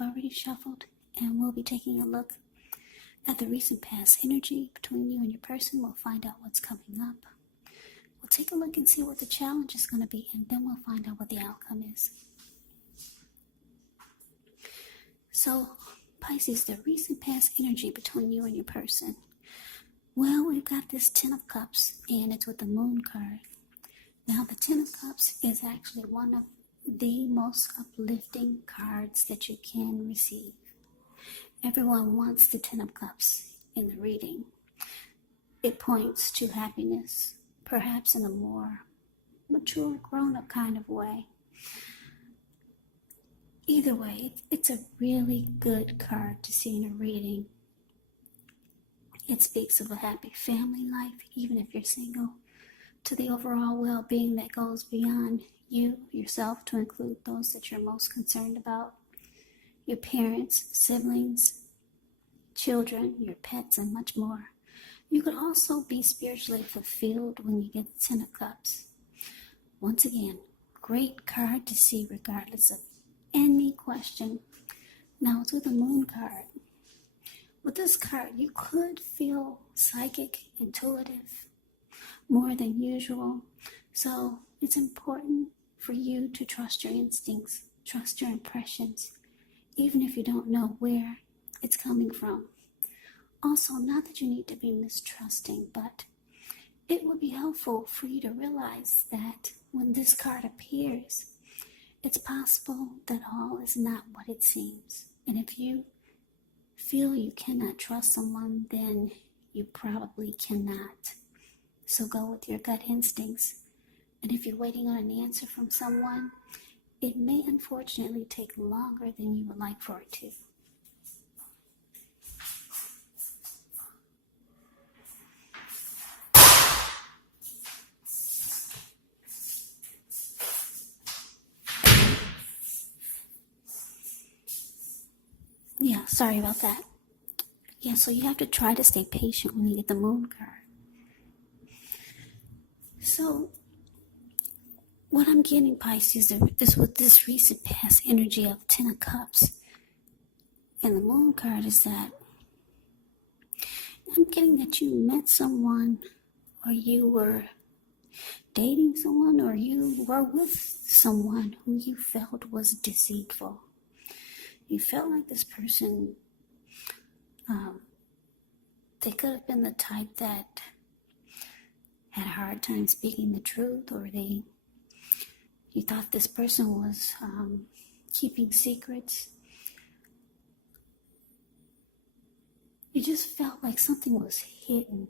I've already shuffled, and we'll be taking a look at the recent past energy between you and your person. We'll find out what's coming up. We'll take a look and see what the challenge is going to be, and then we'll find out what the outcome is. So, Pisces, the recent past energy between you and your person. Well, we've got this Ten of Cups, and it's with the Moon card. Now, the Ten of Cups is actually one of the most uplifting cards that you can receive. Everyone wants the Ten of Cups in the reading. It points to happiness, perhaps in a more mature, grown-up kind of way. Either way, it's a really good card to see in a reading. It speaks of a happy family life, even if you're single, to the overall well-being that goes beyond you, yourself, to include those that you're most concerned about, your parents, siblings, children, your pets, and much more. You could also be spiritually fulfilled when you get the Ten of Cups. Once again, great card to see regardless of any question. Now, it's with the Moon card. With this card, you could feel psychic, intuitive, more than usual. So it's important for you to trust your instincts, trust your impressions, even if you don't know where it's coming from. Also, not that you need to be mistrusting, but it would be helpful for you to realize that when this card appears, it's possible that all is not what it seems. And if you feel you cannot trust someone, then you probably cannot. So go with your gut instincts. And if you're waiting on an answer from someone, it may unfortunately take longer than you would like for it to. Yeah, sorry about that. Yeah, so you have to try to stay patient when you get the Moon card. So, what I'm getting, Pisces, is with this recent past energy of Ten of Cups and the Moon card is that I'm getting that you met someone, or you were dating someone, or you were with someone who you felt was deceitful. You felt like this person, they could have been the type that had a hard time speaking the truth, or you thought this person was keeping secrets. You just felt like something was hidden,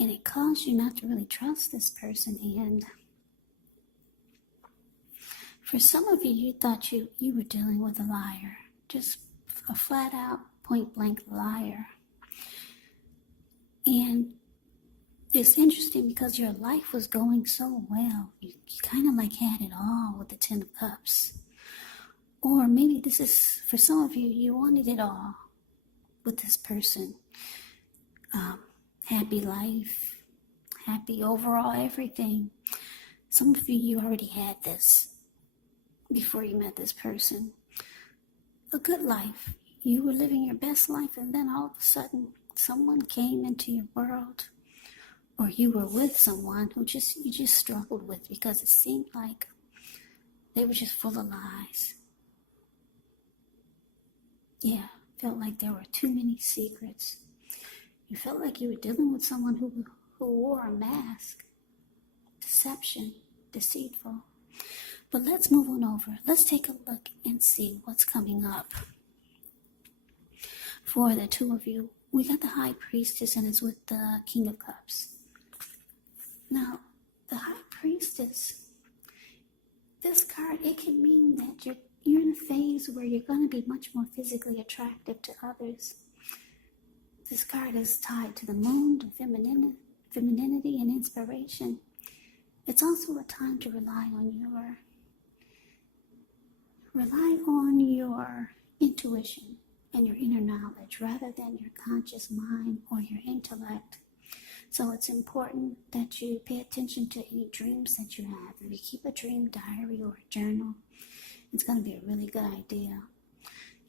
and it caused you not to really trust this person. And for some of you, you thought you were dealing with a liar, just a flat out, point blank liar. And it's interesting because your life was going so well. You kind of like had it all with the Ten of Cups. Or maybe this is, for some of you, you wanted it all with this person. Happy life, happy overall everything. Some of you already had this before you met this person. A good life. You were living your best life, and then all of a sudden someone came into your world, or you were with someone who you just struggled with because it seemed like they were just full of lies. Yeah, felt like there were too many secrets. You felt like you were dealing with someone who wore a mask. Deception, deceitful. But let's move on over. Let's take a look and see what's coming up for the two of you. We got the High Priestess, and it's with the King of Cups. Now, the High Priestess, this card, it can mean that you're in a phase where you're going to be much more physically attractive to others. This card is tied to the moon, to femininity and inspiration. It's also a time to rely on your intuition and your inner knowledge rather than your conscious mind or your intellect. So it's important that you pay attention to any dreams that you have. If you keep a dream diary or a journal, it's going to be a really good idea.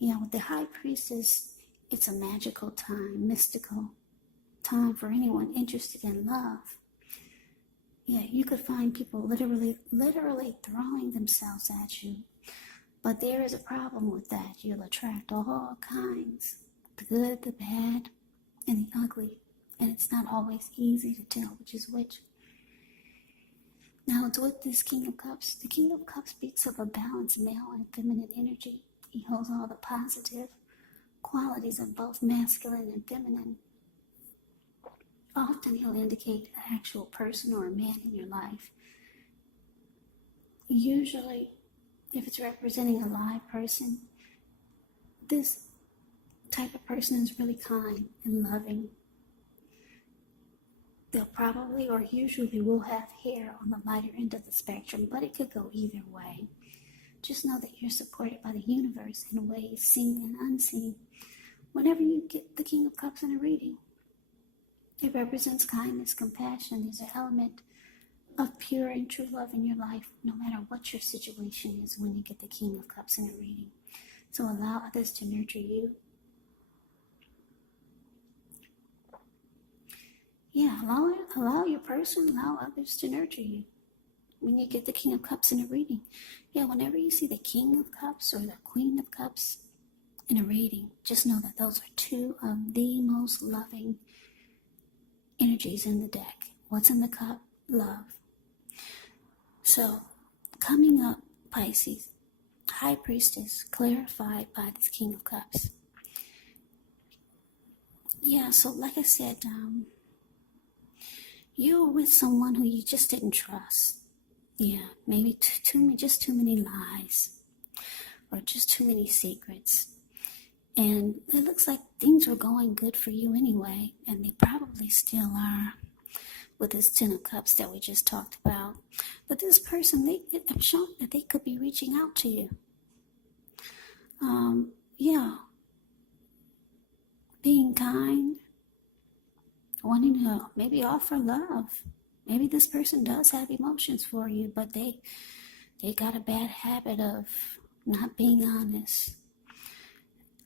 Yeah, with the High Priestess, it's a magical time, mystical time for anyone interested in love. Yeah, you could find people literally throwing themselves at you. But there is a problem with that. You'll attract all kinds, the good, the bad, and the ugly. And it's not always easy to tell which is which. Now it's with this King of Cups. The King of Cups speaks of a balanced male and feminine energy. He holds all the positive qualities of both masculine and feminine. Often he'll indicate an actual person or a man in your life. Usually, if it's representing a live person, this type of person is really kind and loving. They'll probably or usually will have hair on the lighter end of the spectrum, but it could go either way. Just know that you're supported by the universe in ways seen and unseen. Whenever you get the King of Cups in a reading, it represents kindness, compassion. There's an element of pure and true love in your life, no matter what your situation is when you get the King of Cups in a reading. So allow others to nurture you. Yeah, allow your person, allow others to nurture you. When you get the King of Cups in a reading, yeah, whenever you see the King of Cups or the Queen of Cups in a reading, just know that those are two of the most loving energies in the deck. What's in the cup? Love. So, coming up, Pisces, High Priestess, clarified by this King of Cups. Yeah, so like I said, you were with someone who you just didn't trust. Yeah, maybe just too many lies or just too many secrets. And it looks like things were going good for you anyway, and they probably still are with this Ten of Cups that we just talked about. But this person, I'm shown that they could be reaching out to you. Yeah, being kind, wanting to maybe offer love. Maybe this person does have emotions for you, but they got a bad habit of not being honest.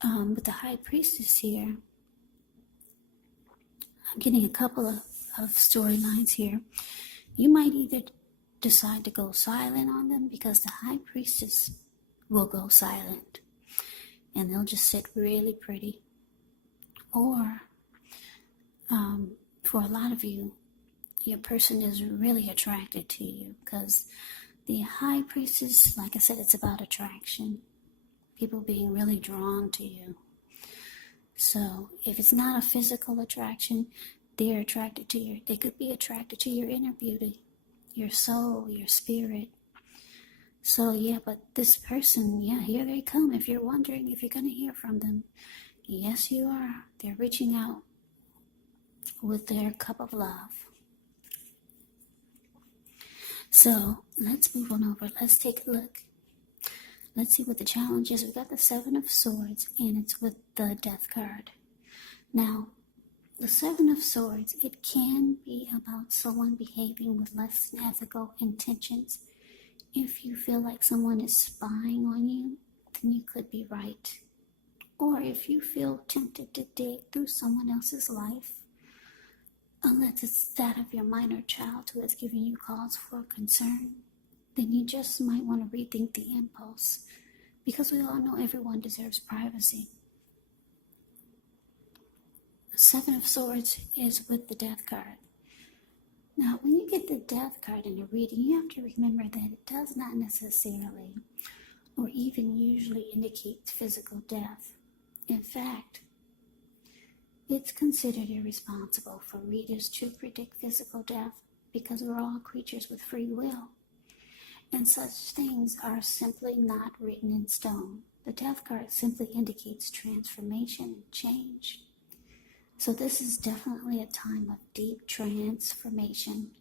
With the High Priestess here, I'm getting a couple of storylines here. You might either decide to go silent on them because the High Priestess will go silent and they'll just sit really pretty. Or, for a lot of you, your person is really attracted to you because the High Priestess, like I said, it's about attraction. People being really drawn to you. So if it's not a physical attraction, they could be attracted to your inner beauty, your soul, your spirit. So yeah, but this person, yeah, here they come. If you're wondering if you're going to hear from them, yes, you are. They're reaching out with their cup of love. So let's move on over. Let's take a look. Let's see what the challenge is. We got the Seven of Swords, and it's with the Death card. Now, the Seven of Swords, it can be about someone behaving with less than ethical intentions. If you feel like someone is spying on you, then you could be right. Or if you feel tempted to dig through someone else's life, unless it's that of your minor child who has given you cause for concern, then you just might want to rethink the impulse, because we all know everyone deserves privacy. The Seven of Swords is with the Death card. Now, when you get the Death card in a reading, you have to remember that it does not necessarily or even usually indicate physical death. In fact, it's considered irresponsible for readers to predict physical death because we're all creatures with free will. And such things are simply not written in stone. The Death card simply indicates transformation and change. So this is definitely a time of deep transformation.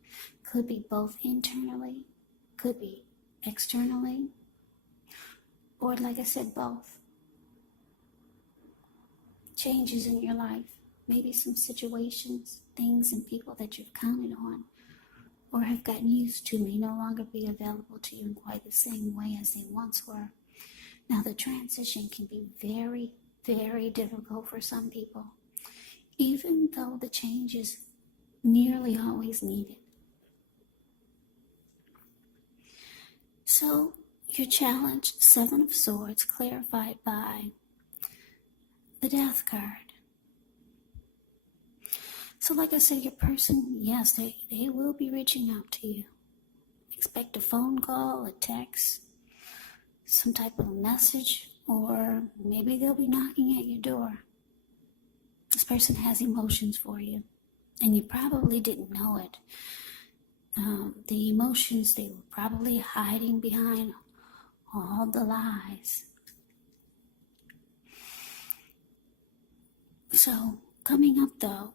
Could be both internally, could be externally, or like I said, both. Changes in your life, maybe some situations, things, and people that you've counted on or have gotten used to may no longer be available to you in quite the same way as they once were. Now, the transition can be very, very difficult for some people, even though the change is nearly always needed. So, your challenge, Seven of Swords, clarified by the Death card. So like I said, your person, yes, they will be reaching out to you. Expect a phone call, a text, some type of message, or maybe they'll be knocking at your door. This person has emotions for you, and you probably didn't know it. The emotions, they were probably hiding behind all the lies. So, coming up though,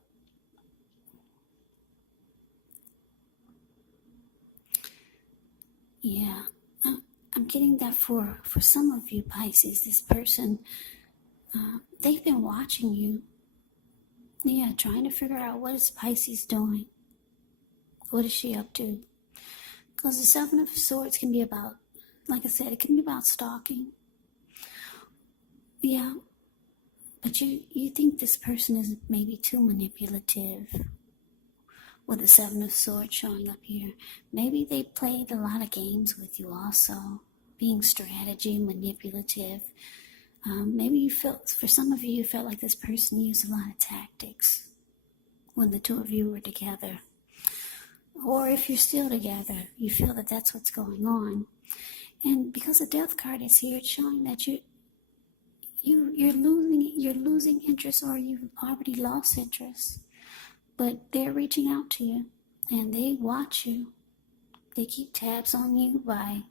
yeah, I'm getting that for some of you Pisces, this person, they've been watching you. Yeah, trying to figure out what is Pisces doing. What is she up to? Because the Seven of Swords can be about, like I said, it can be about stalking. Yeah, but you think this person is maybe too manipulative. With the Seven of Swords showing up here, maybe they played a lot of games with you also, being strategy, manipulative. Maybe you felt, for some of you, you felt like this person used a lot of tactics when the two of you were together. Or if you're still together, you feel that that's what's going on. And because the Death card is here, it's showing that you're losing interest, or you've already lost interest. But they're reaching out to you, and they watch you. They keep tabs on you by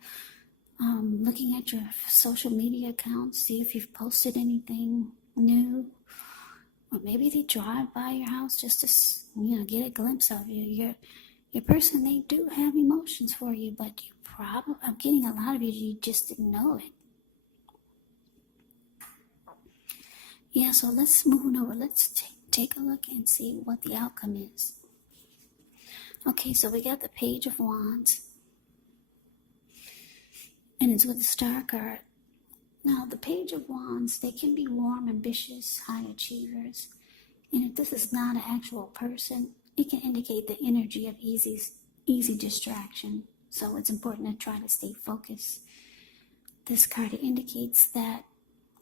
looking at your social media accounts, see if you've posted anything new, or maybe they drive by your house just to get a glimpse of you. Your person, they do have emotions for you, but I'm getting a lot of you just didn't know it. Yeah, so let's move on over. Let's take a look and see what the outcome is. Okay, so we got the Page of Wands, and it's with the Star card. Now, the Page of Wands, they can be warm, ambitious, high achievers. And if this is not an actual person, it can indicate the energy of easy distraction. So it's important to try to stay focused. This card indicates that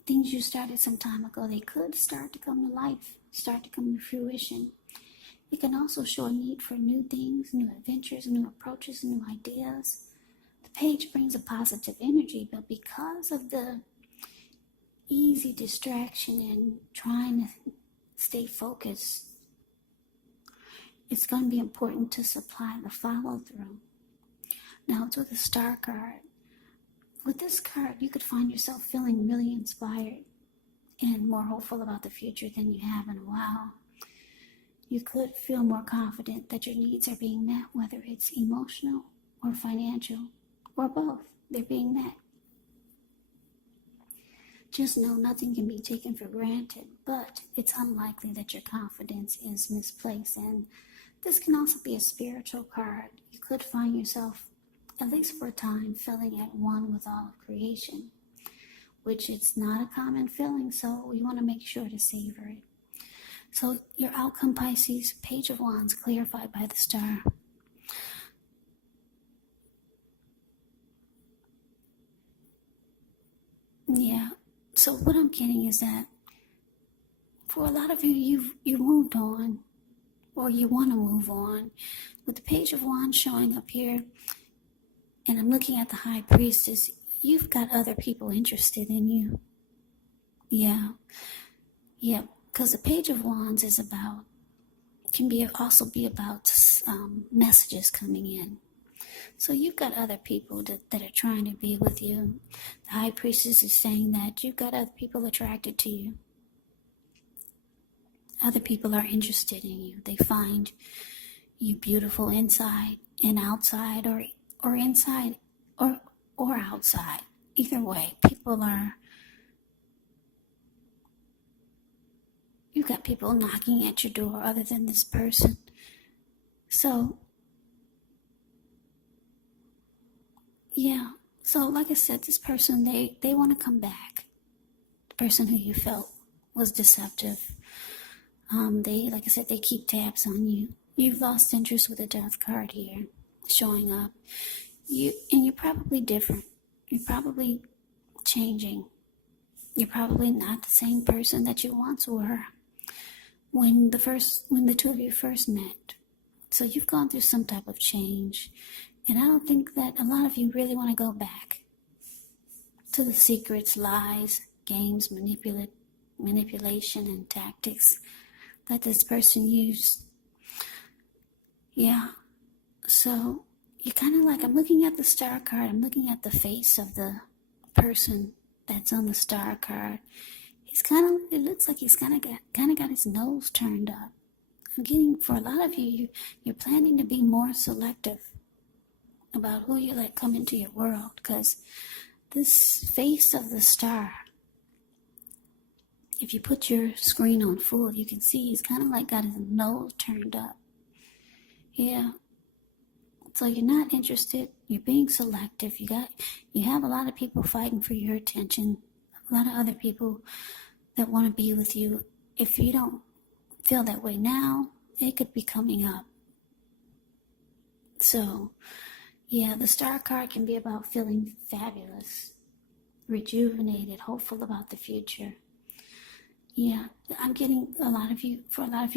things you started some time ago, they could start to come to life, start to come to fruition. It can also show a need for new things, new adventures, new approaches, new ideas. The page brings a positive energy, but because of the easy distraction and trying to stay focused, it's going to be important to supply the follow-through. Now, it's with a Star card. With this card, you could find yourself feeling really inspired and more hopeful about the future than you have in a while. You could feel more confident that your needs are being met, whether it's emotional or financial, or both. They're being met. Just know nothing can be taken for granted, but it's unlikely that your confidence is misplaced. And this can also be a spiritual card. You could find yourself, at least for a time, feeling at one with all of creation, which it's not a common feeling, so we want to make sure to savor it. So your outcome, Pisces, Page of Wands, clarified by the Star. Yeah, so what I'm getting is that for a lot of you, you've moved on, or you want to move on. With the Page of Wands showing up here, and I'm looking at the High Priestess, you've got other people interested in you. Yeah, because the Page of Wands is about, also be about messages coming in. So you've got other people that are trying to be with you. The High Priestess is saying that you've got other people attracted to you. Other people are interested in you. They find you beautiful inside and outside, or inside or outside. Either way, you've got people knocking at your door other than this person. So, yeah, So, like I said, this person, they want to come back. The person who you felt was deceptive. Like I said, they keep tabs on you. You've lost interest with the death card here, showing up. You're probably different. You're probably changing. You're probably not the same person that you once were when the two of you first met. So you've gone through some type of change. And I don't think that a lot of you really want to go back to the secrets, lies, games, manipulation, and tactics that this person used. Yeah. So you're kind of like, I'm looking at the star card. I'm looking at the face of the person that's on the star card. It looks like he's kind of got his nose turned up. I'm getting, for a lot of you, you're planning to be more selective about who you let come into your world, because this face of the star, if you put your screen on full, you can see he's kind of like got his nose turned up. Yeah. So you're not interested. You're being selective. You have a lot of people fighting for your attention. A lot of other people that want to be with you. If you don't feel that way now, it could be coming up. So, yeah, the star card can be about feeling fabulous, rejuvenated, hopeful about the future. Yeah, I'm getting for a lot of you,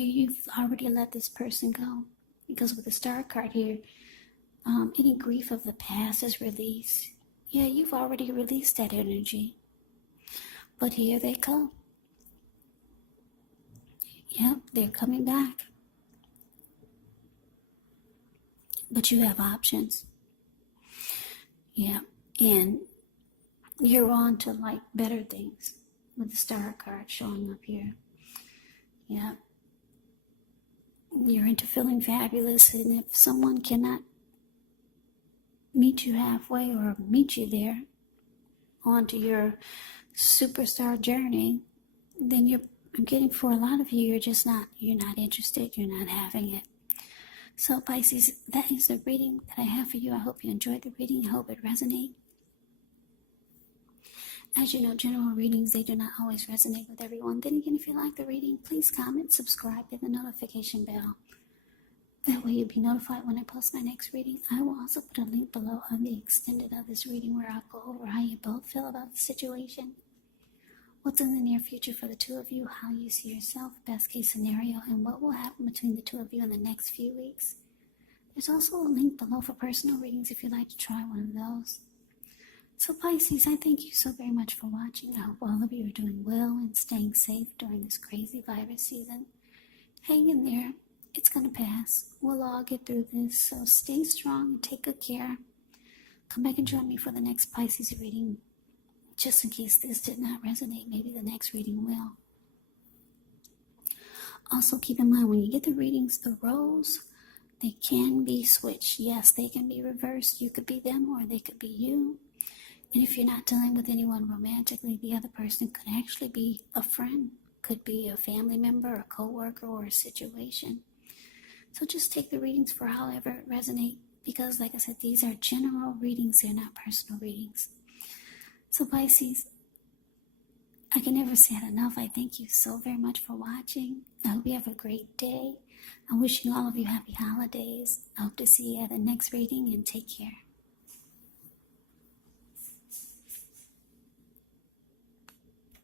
you've already let this person go. Because with the star card here, any grief of the past is released. Yeah, you've already released that energy. But here they come. Yep, they're coming back. But you have options. Yeah, and you're on to like better things with the star card showing up here. Yeah. You're into feeling fabulous, and if someone cannot meet you halfway or meet you there onto your superstar journey, then I'm getting, for a lot of you, you're not interested, you're not having it. So Pisces, that is the reading that I have for you. I hope you enjoyed the reading. I hope it resonated. As you know, general readings, they do not always resonate with everyone. Then again, if you like the reading, please comment, subscribe, hit the notification bell. That way you'll be notified when I post my next reading. I will also put a link below on the extended of this reading where I'll go over how you both feel about the situation, what's in the near future for the two of you, how you see yourself, best case scenario, and what will happen between the two of you in the next few weeks. There's also a link below for personal readings if you'd like to try one of those. So Pisces, I thank you so very much for watching. I hope all of you are doing well and staying safe during this crazy virus season. Hang in there. It's going to pass. We'll all get through this. So stay strong and take good care. Come back and join me for the next Pisces reading. Just in case this did not resonate, maybe the next reading will. Also keep in mind, when you get the readings, the roles, they can be switched. Yes, they can be reversed. You could be them or they could be you. And if you're not dealing with anyone romantically, the other person could actually be a friend, could be a family member, a co-worker, or a situation. So just take the readings for however it resonates, because like I said, these are general readings, they're not personal readings. So Pisces, I can never say it enough. I thank you so very much for watching. I hope you have a great day. I'm wishing all of you happy holidays. I hope to see you at the next reading, and take care.